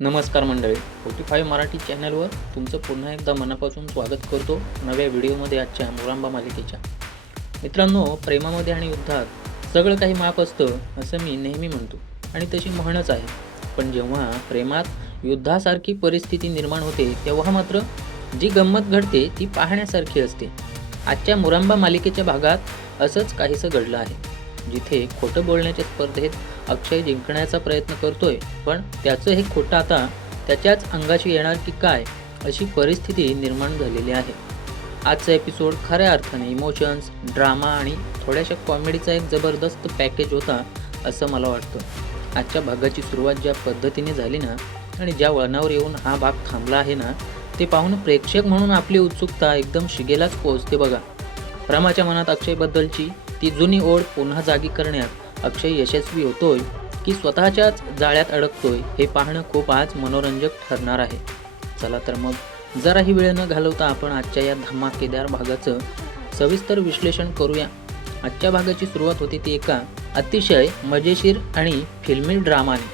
नमस्कार मंडळी, 45 मराठी चॅनलवर तुमचं पुन्हा एकदा मनापासून स्वागत करतो नव्या व्हिडिओमध्ये आजच्या मुरांबा मालिकेच्या. मित्रांनो, प्रेमामध्ये आणि युद्धात सगळं काही माफ असतं असं मी नेहमी म्हणतो आणि तशी म्हणच आहे. पण जेव्हा प्रेमात युद्धासारखी परिस्थिती निर्माण होते तेव्हा मात्र जी गंमत घडते ती पाहण्यासारखी असते. आजच्या मुरांबा मालिकेच्या भागात असंच काहीसं घडलं आहे, जिथे खोटं बोलण्याच्या स्पर्धेत अक्षय जिंकण्याचा प्रयत्न करतोय, पण त्याचं हे खोटं आता त्याच्याच अंगाशी येणार की काय अशी परिस्थिती निर्माण झालेली आहे. आजचा एपिसोड खऱ्या अर्थाने इमोशन्स, ड्रामा आणि थोड्याशा कॉमेडीचा एक जबरदस्त पॅकेज होता असं मला वाटतं. आजच्या भागाची सुरुवात ज्या पद्धतीने झाली ना आणि ज्या वळणावर येऊन हा भाग थांबला आहे ना, ते पाहून प्रेक्षक म्हणून आपली उत्सुकता एकदम शिगेलाच पोहोचते बघा. रमाच्या मनात अक्षयबद्दलची ती जुनी ओढ पुन्हा जागी करण्यात अक्षय यशस्वी होतोय की स्वतःच्याच जाळ्यात अडकतोय हे पाहणं खूप आज मनोरंजक ठरणार आहे. चला तर मग जराही वेळ न घालवता आपण आजच्या या धमाकेदार भागाचं सविस्तर विश्लेषण करूया. आजच्या भागाची सुरुवात होती ती एका अतिशय मजेशीर आणि फिल्मी ड्रामाने.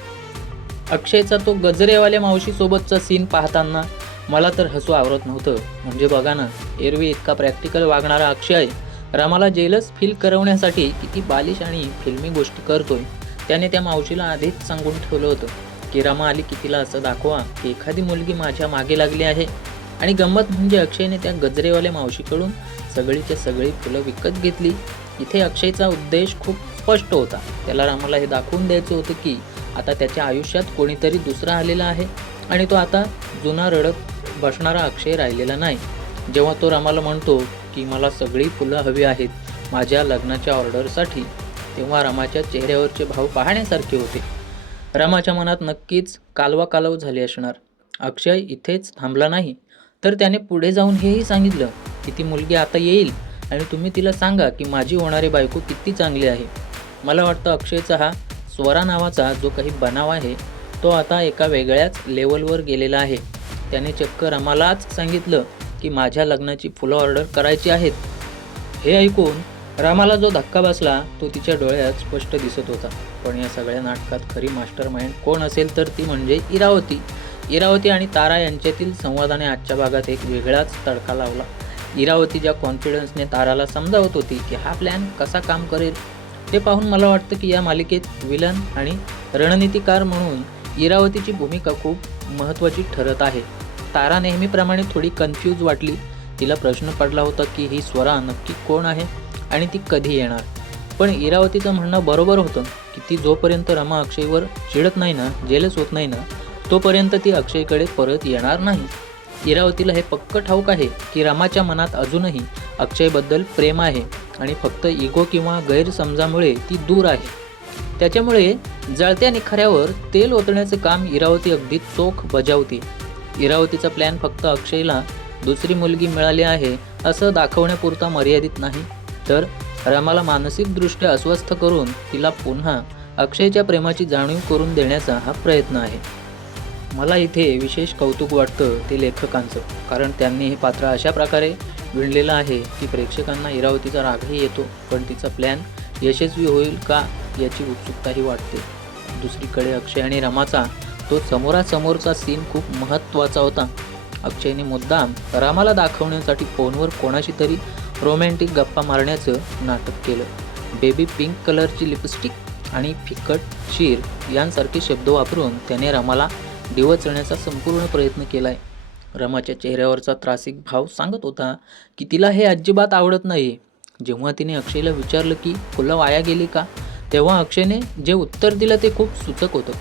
अक्षयचा तो गजरेवाल्या मावशीसोबतचा सीन पाहताना मला तर हसू आवरत नव्हतं. म्हणजे बघा ना, एरवी इतका प्रॅक्टिकल वागणारा अक्षय रमाला जेलस फील करवण्यासाठी किती बालिश आणि फिल्मी गोष्टी करतोय. त्याने त्या मावशीला आधीच सांगून ठेवलं होतं की रमा आली की तिला असं दाखवा की एखादी मुलगी माझ्या मागे लागली आहे. आणि गंमत म्हणजे अक्षयने त्या गजरेवाल्या मावशीकडून सगळीच्या सगळी फुलं विकत घेतली. इथे अक्षयचा उद्देश खूप स्पष्ट होता. त्याला रमाला हे दाखवून द्यायचं होतं की आता त्याच्या आयुष्यात कोणीतरी दुसरा आलेला आहे आणि तो आता जुना रडत बसणारा अक्षय राहिलेला नाही. जेव्हा तो रमाला म्हणतो की मला सगळी फुलं हवी आहेत माझ्या लग्नाच्या ऑर्डरसाठी, तेव्हा रमाच्या चेहऱ्यावरचे भाव पाहण्यासारखे होते. रमाच्या मनात नक्कीच कालवा झाली असणार. अक्षय इथेच थांबला नाही, तर त्याने पुढे जाऊन हेही सांगितलं की ती मुलगी आता येईल आणि तुम्ही तिला सांगा की माझी होणारी बायको किती चांगली आहे. मला वाटतं अक्षयचा हा स्वरा नावाचा जो काही बनाव आहे तो आता एका वेगळ्याच लेवलवर गेलेला आहे. त्याने चक्क रमालाच सांगितलं की माझ्या लग्नाची फुलं ऑर्डर करायची आहेत. हे ऐकून रमाला जो धक्का बसला तो तिच्या डोळ्यात स्पष्ट दिसत होता. पण या सगळ्या नाटकात खरी मास्टर माइंड कोण असेल तर ती म्हणजे इरावती आणि तारा यांच्यातील संवादाने आजच्या भागात एक वेगळाच तडका लावला. इरावती ज्या कॉन्फिडन्सने ताराला समजावत होती की हा प्लॅन कसा काम करेल ते पाहून मला वाटतं की या मालिकेत विलन आणि रणनीतिकार म्हणून इरावतीची भूमिका खूप महत्त्वाची ठरत आहे. तारा नेहमीप्रमाणे थोडी कन्फ्यूज वाटली. तिला प्रश्न पडला होता की ही स्वरा नक्की कोण आहे आणि ती कधी येणार. पण इरावतीचं म्हणणं बरोबर होतं की ती जोपर्यंत रमा अक्षयवर चिडत नाही ना, जेलस होत नाही ना, तोपर्यंत ती अक्षयकडे परत येणार नाही. इरावतीला हे पक्क ठाऊक आहे की रमाच्या मनात अजूनही अक्षयबद्दल प्रेम आहे आणि फक्त इगो किंवा गैरसमजामुळे ती दूर आहे. त्याच्यामुळे जळत्या निखाऱ्यावर तेल ओतण्याचं काम इरावती अगदी चोख बजावते. इरावतीचा प्लॅन फक्त अक्षयला दुसरी मुलगी मिळाली आहे असं दाखवण्यापुरता मर्यादित नाही, तर रमाला मानसिकदृष्ट्या अस्वस्थ करून तिला पुन्हा अक्षयच्या प्रेमाची जाणीव करून देण्याचा हा प्रयत्न आहे. मला इथे विशेष कौतुक वाटतं ते लेखकांचं, कारण त्यांनी हे पात्र अशा प्रकारे विणलेलं आहे की प्रेक्षकांना इरावतीचा रागही येतो, पण तिचा प्लॅन यशस्वी होईल का याची उत्सुकताही वाटते. दुसरीकडे अक्षय आणि रमाचा तो समोरासमोरचा सीन खूप महत्त्वाचा होता. अक्षयने मुद्दाम रमाला दाखवण्यासाठी फोनवर कोणाशी तरी रोमॅन्टिक गप्पा मारण्याचं नाटक केलं. बेबी पिंक कलरची लिपस्टिक आणि फिकट शीर यांसारखे शब्द वापरून त्याने रमाला डिवचण्याचा संपूर्ण प्रयत्न केलाय. रमाच्या चेहऱ्यावरचा त्रासिक भाव सांगत होता की तिला हे अजिबात आवडत नाही. जेव्हा तिने अक्षयला विचारलं की फुलं वाया गेली का, तेव्हा अक्षयने जे उत्तर दिलं ते खूप सूचक होतं.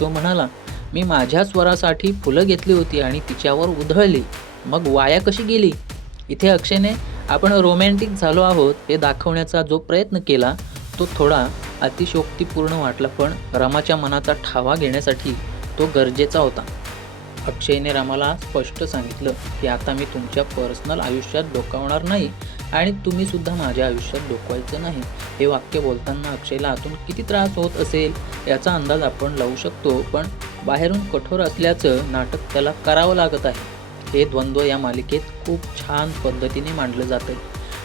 तो म्हणाला, मी माझ्या स्वरासाठी फुलं घेतली होती आणि तिच्यावर उधळली, मग वाया कशी गेली. इथे अक्षयने आपण रोमॅन्टिक झालो आहोत हे दाखवण्याचा जो प्रयत्न केला तो थोडा अतिशयोक्तीपूर्ण वाटला, पण रमाच्या मनाचा ठावा घेण्यासाठी तो गरजेचा होता. अक्षयने रमाला स्पष्ट सांगितलं की आता मी तुमच्या पर्सनल आयुष्यात डोकावणार नाही आणि तुम्ही सुद्धा माझ्या आयुष्यात डोकवायचं नाही. हे वाक्य बोलताना अक्षयला आतून किती त्रास होत असेल याचा अंदाज आपण लावू शकतो, पण बाहेरून कठोर असल्याचं नाटक त्याला करावं लागत आहे. हे द्वंद्व या मालिकेत खूप छान पद्धतीने मांडलं जातं.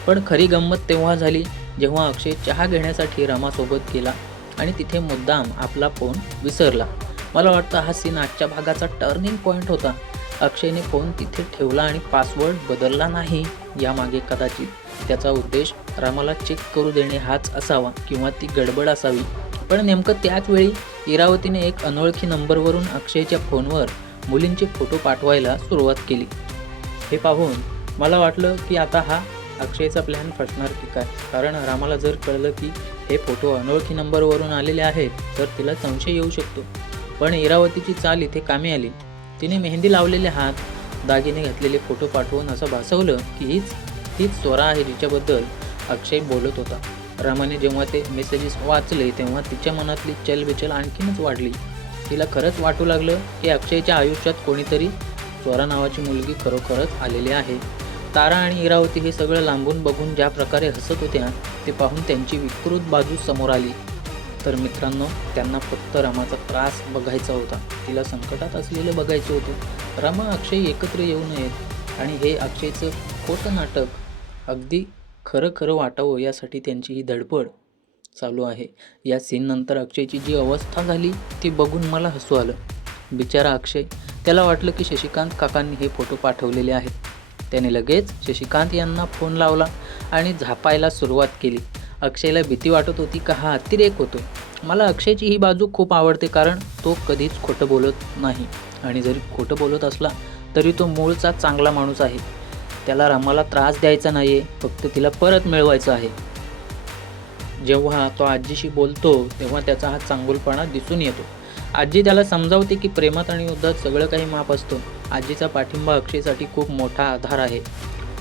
पण खरी गंमत तेव्हा झाली जेव्हा अक्षय चहा घेण्यासाठी रमासोबत गेला आणि तिथे मुद्दाम आपला फोन विसरला. मला वाटतं हा सीन आजच्या भागाचा टर्निंग पॉईंट होता. अक्षयने फोन तिथे ठेवला आणि पासवर्ड बदलला नाही. यामागे कदाचित त्याचा उद्देश रामाला चेक करू देणे हाच असावा किंवा ती गडबड असावी. पण नेमकं त्याच वेळी इरावतीने एक अनोळखी नंबरवरून अक्षयच्या फोनवर मुलींचे फोटो पाठवायला सुरुवात केली. हे पाहून मला वाटलं की आता हा अक्षयचा प्लॅन फसणार की काय. कारण रामाला जर कळलं की हे फोटो अनोळखी नंबरवरून आलेले आहेत तर तिला संशय येऊ शकतो. पण इरावतीची चाल इथे कामी आली. तिने मेहंदी लावलेले हात, दागिने घातलेले फोटो पाठवून असं भासवलं की तीच स्वरा आहे जिच्याबद्दल अक्षय बोलत होता. रामाने जेव्हा ते मेसेजेस वाचले तेव्हा तिच्या मनातली चलबिचल आणखीनच वाढली. तिला खरंच वाटू लागलं की अक्षयच्या आयुष्यात कोणीतरी स्वरा नावाची मुलगी खरोखरच आलेली आहे. तारा आणि इरावती हे सगळं लांबून बघून ज्या प्रकारे हसत होत्या ते पाहून त्यांची विकृत बाजू समोर आली. तर मित्रांनो, त्यांना फक्त रामाचा त्रास बघायचा होता, तिला संकटात असलेलं बघायचं होतं. रामा अक्षय एकत्र येऊ नयेत आणि हे अक्षयचं खोटं नाटक अगदी खरं वाटावं यासाठी त्यांची ही धडपड चालू आहे. या सीननंतर अक्षयची जी अवस्था झाली ती बघून मला हसू आलं. बिचारा अक्षय, त्याला वाटलं की शशिकांत काकांनी हे फोटो पाठवलेले आहेत. त्याने लगेच शशिकांत यांना फोन लावला आणि झापायला सुरुवात केली. अक्षयला भीती वाटत होती का हा अतिरेक होतोय. मला अक्षयची ही बाजू खूप आवडते कारण तो कधीच खोटं बोलत नाही आणि जरी खोटं बोलत असला तरी तो मूळचा चांगला माणूस आहे. त्याला रामाला त्रास द्यायचा नाही आहे, फक्त तिला परत मिळवायचं आहे. जेव्हा तो आजीशी बोलतो तेव्हा त्याचा हा चांगुलपणा दिसून येतो. आजी त्याला समजावते की प्रेमात आणि युद्धात सगळं काही माफ असतं. आजीचा पाठिंबा अक्षयसाठी खूप मोठा आधार आहे.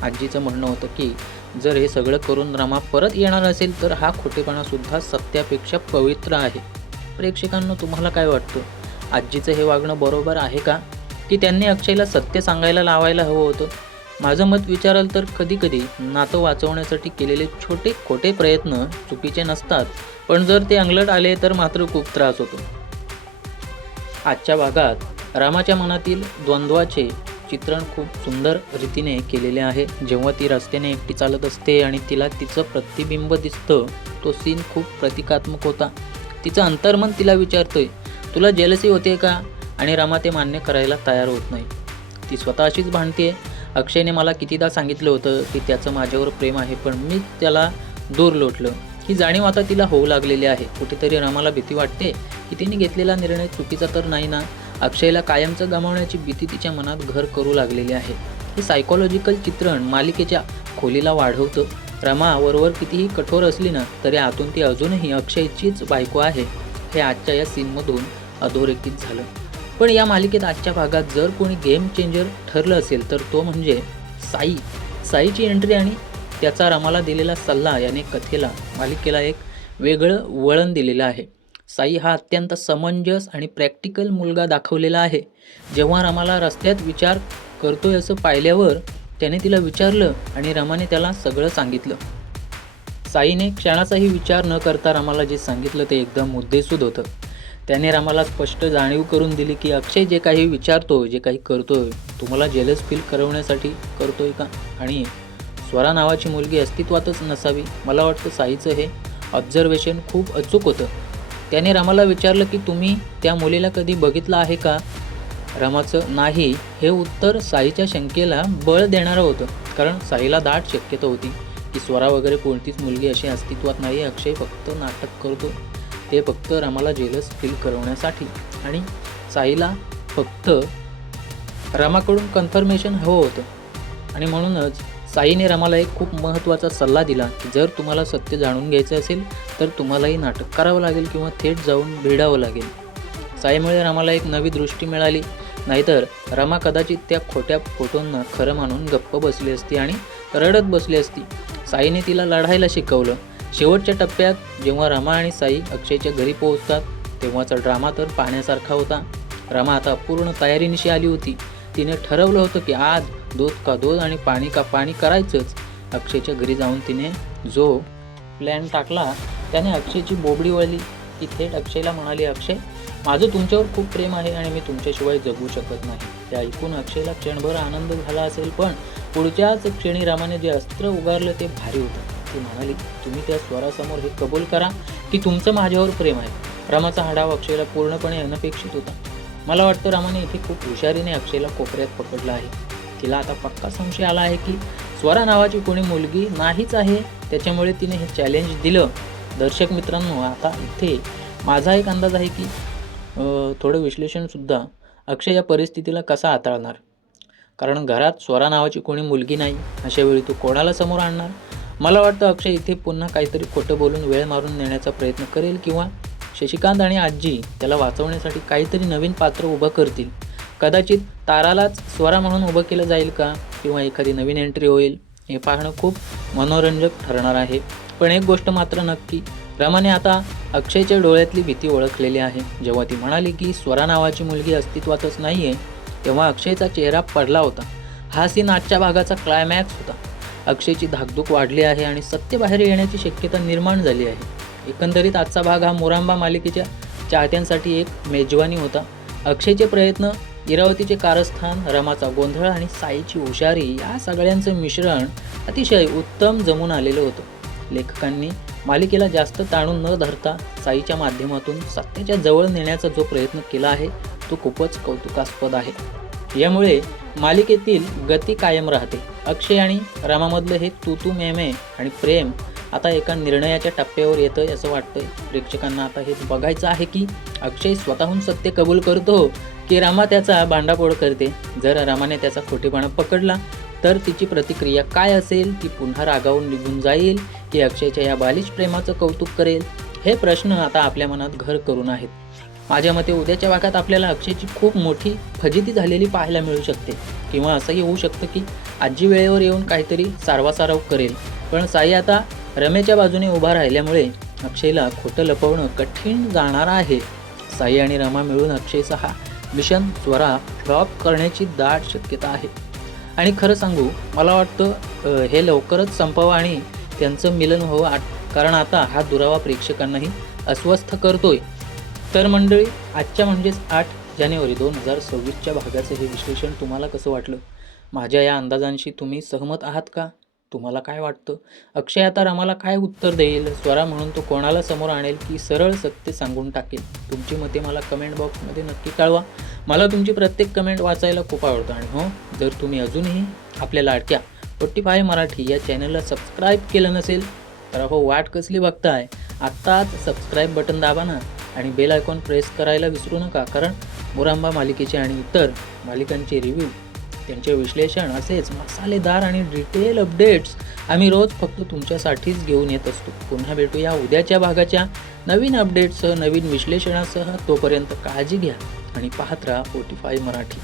आजीचं म्हणणं होतं की जर हे सगळं करून रमा परत येणार असेल तर हा खोटेपणासुद्धा सत्यापेक्षा पवित्र आहे. प्रेक्षकांनो, तुम्हाला काय वाटतं? आजीचं हे वागणं बरोबर आहे का की त्यांनी अक्षयला सत्य सांगायला लावायला हवं होतं? माझं मत विचाराल तर कधीकधी नातं वाचवण्यासाठी केलेले छोटे खोटे प्रयत्न चुकीचे नसतात, पण जर ते अंगलट आले तर मात्र खूप त्रास होतो. आजच्या भागात रामाच्या मनातील द्वंद्वाचे चित्रण खूप सुंदर रीतीने केलेले आहे. जेव्हा ती रस्त्याने एकटी चालत असते आणि तिला तिचं प्रतिबिंब दिसतं, तो सीन खूप प्रतिकात्मक होता. तिचं अंतर्मन तिला विचारतोय, तुला जेलसी होते का? आणि रमा ते मान्य करायला तयार होत नाही. ती स्वतःशीच भांडते. अक्षयने मला कितीदा सांगितलं होतं की त्याचं माझ्यावर प्रेम आहे, पण मी त्याला दूर लोटलं. ही जाणीव आता तिला होऊ लागलेली आहे. कुठेतरी रमाला भीती वाटते की तिने घेतलेला निर्णय चुकीचा तर नाही ना. अक्षयला कायमचं गमावण्याची भीती तिच्या मनात घर करू लागलेली आहे. हे सायकोलॉजिकल चित्रण मालिकेच्या खोलीला वाढवतं. रमा वरवर कितीही कठोर असली ना तरी आतून ती अजूनही अक्षयचीच बायको आहे, हे आजच्या या सीनमधून अधोरेखित झालं. पण या मालिकेत आजच्या भागात जर कोणी गेम चेंजर ठरलं असेल तर तो म्हणजे साईची एंट्री आणि त्याचा रमाला दिलेला सल्ला याने कथेला, मालिकेला एक वेगळं वळण दिलेलं आहे. साई हा अत्यंत समंजस आणि प्रॅक्टिकल मुलगा दाखवलेला आहे. जेव्हा रमाला रस्त्यात विचार करतोय असं पाहिल्यावर त्याने तिला विचारलं आणि रमाने त्याला सगळं सांगितलं. साईने क्षणाचाही विचार न करता रमाला जे सांगितलं ते एकदम मुद्देसूद होतं. त्याने रमाला स्पष्ट जाणीव करून दिली की अक्षय जे काही विचारतोय, जे काही करतोय, तुम्हाला जेलस फील करवण्यासाठी करतोय का? आणि स्वरा नावाची मुलगी अस्तित्वातच नसावी. मला वाटतं साईचं हे ऑब्झर्वेशन खूप अचूक होतं. त्याने रमाला विचारलं की तुम्ही त्या मुलीला कधी बघितलं आहे का? रमाचं नाही हे उत्तर साईच्या शंकेला बळ देणारं होतं. कारण साईला दाट शक्यता होती की स्वरा वगैरे कोणतीच मुलगी अशी अस्तित्वात नाही. अक्षय फक्त नाटक करतो, ते फक्त रमाला जेलस फील करवण्यासाठी. आणि साईला फक्त रमाकडून कन्फर्मेशन हवं होतं. आणि म्हणूनच साईने रमाला एक खूप महत्त्वाचा सल्ला दिला की जर तुम्हाला सत्य जाणून घ्यायचं असेल तर तुम्हालाही नाटक करावं लागेल किंवा थेट जाऊन भिडावं लागेल. साईमुळे रमाला एक नवी दृष्टी मिळाली. नाहीतर रमा कदाचित त्या खोट्या फोटोंना खरं मानून गप्प बसली असती आणि रडत बसली असती. साईने तिला लढायला शिकवलं. शेवटच्या टप्प्यात जेव्हा रमा आणि साई अक्षयच्या घरी पोहोचतात तेव्हाचा ड्रामा तर पाहण्यासारखा होता. रमा आता पूर्ण तयारीनिशी आली होती. तिने ठरवलं होतं की आज दूध का दूध आणि पाणी का पाणी करायचंच. अक्षयच्या घरी जाऊन तिने जो प्लॅन टाकला त्याने अक्षयची बोबडी वळली. ती थेट अक्षयला म्हणाली, अक्षय, माझं तुमच्यावर खूप प्रेम आहे आणि मी तुमच्याशिवाय जगू शकत नाही. ते ऐकून अक्षयला क्षणभर आनंद झाला असेल, पण पुढच्याच क्षणी रामाने जे अस्त्र उगारलं ते भारी होतं. ती म्हणाली, तुम्ही त्या स्वरासमोर हे कबूल करा की तुमचं माझ्यावर प्रेम आहे. रामाचा हा डाव अक्षयला पूर्णपणे अनपेक्षित होता. मला वाटतं रामाने इथे खूप हुशारीने अक्षयला कोपऱ्यात पकडलं आहे. तिला आता पक्का संशय आला आहे की स्वरा नावाची कोणी मुलगी नाहीच आहे, त्याच्यामुळे तिने हे चॅलेंज दिलं. दर्शक मित्रांनो, आता इथे माझा एक अंदाज आहे की थोडं विश्लेषणसुद्धा अक्षय या परिस्थितीला कसा हाताळणार. कारण घरात स्वरा नावाची कोणी मुलगी नाही, अशावेळी तो कोणाला समोर आणणार. मला वाटतं अक्षय इथे पुन्हा काहीतरी खोटं बोलून वेळ मारून नेण्याचा प्रयत्न करेल किंवा शशिकांत आणि आजी त्याला वाचवण्यासाठी काहीतरी नवीन पात्र उभं करतील. कदाचित तारालाच स्वरा म्हणून उभं केलं जाईल का, किंवा एखादी नवीन एंट्री होईल, हे पाहणं खूप मनोरंजक ठरणार आहे. पण एक गोष्ट मात्र नक्की, रामाने आता अक्षयच्या डोळ्यातली भीती ओळखलेली आहे. जेव्हा ती म्हणाली की स्वरा नावाची मुलगी अस्तित्वातच नाही आहे, तेव्हा अक्षयचा चेहरा पडला होता. हा सीन आजच्या भागाचा क्लायमॅक्स होता. अक्षयची धाकधूक वाढली आहे आणि सत्य बाहेर येण्याची शक्यता निर्माण झाली आहे. एकंदरीत आजचा भाग हा मोरांबा मालिकेच्या चाहत्यांसाठी एक मेजवानी होता. अक्षयचे प्रयत्न, इरावतीचे कारस्थान, रमाचा गोंधळ आणि साईची हुशारी या सगळ्यांचं मिश्रण अतिशय उत्तम जमून आलेलं होतं. लेखकांनी मालिकेला जास्त ताणून न धरता साईच्या माध्यमातून सत्याच्या जवळ नेण्याचा जो प्रयत्न केला आहे तो खूपच कौतुकास्पद आहे. यामुळे मालिकेतील गती कायम राहते. अक्षय आणि रामामधलं हे तू तू मे मे आणि प्रेम आता एका निर्णयाच्या टप्प्यावर येतंय असं वाटतंय. प्रेक्षकांना आता हेच बघायचं आहे की अक्षय स्वतःहून सत्य कबूल करतो की रामा त्याचा भांडाफोड करते. जर रामाने त्याचा खोटेपणा पकडला तर तिची प्रतिक्रिया काय असेल? ती पुन्हा रागावून निघून जाईल की अक्षयच्या या बालिश प्रेमाचं कौतुक करेल? हे प्रश्न आता आपल्या मनात घर करून आहेत. माझ्या मते उद्याच्या भागात आपल्याला अक्षयची खूप मोठी फजिती झालेली पाहायला मिळू शकते, किंवा असंही होऊ शकतं की आजी वेळेवर येऊन काहीतरी सारवासारव करेल. पण साई आता रमेच्या बाजूने उभा राहिल्यामुळे अक्षयला खोटं लपवणं कठीण जाणार आहे. साई आणि रमा मिळून अक्षयचा हा मिशन स्वरा फ्लॉप करण्याची दाट शक्यता आहे. आणि खरं सांगू, मला वाटतं हे लवकरच संपावं आणि त्यांचं मिलन व्हावं, कारण आता हा दुरावा प्रेक्षकांनाही अस्वस्थ करतोय. तर मंडळी, आजच्या म्हणजेच 8 जानेवारी 2026च्या भागाचं हे विश्लेषण तुम्हाला कसं वाटलं? माझ्या या अंदाजांशी तुम्ही सहमत आहात का? तुम्हाला काय वाटतं? अक्षय आता रामाला काय उत्तर देईल? स्वरा म्हणून तो कोणाला समोर आणेल की सरळ सत्य सांगून टाकेल? तुमची मते मला कमेंट बॉक्समध्ये नक्की कळवा. मला तुमची प्रत्येक कमेंट वाचायला खूप आवडतं. आणि हो, जर तुम्ही अजूनही आपल्या लाडक्या 45 मराठी या चॅनलला सबस्क्राईब केलं नसेल तर हो, वाट कसली बघताय? आत्ताच सबस्क्राईब बटन दाबा ना आणि बेल आयकॉन प्रेस करायला विसरू नका. कारण मोरांबा मालिकेचे आणि इतर मालिकांचे रिव्ह्यू, त्यांचे विश्लेषण, असेच मसालेदार आणि डिटेल अपडेट्स आम्ही रोज फक्त तुमच्यासाठीच घेऊन येत असतो. पुन्हा भेटूया उद्याच्या भागाच्या नवीन अपडेट्ससह, नवीन विश्लेषणासह. तोपर्यंत काळजी घ्या आणि पाहत राहा 45 मराठी.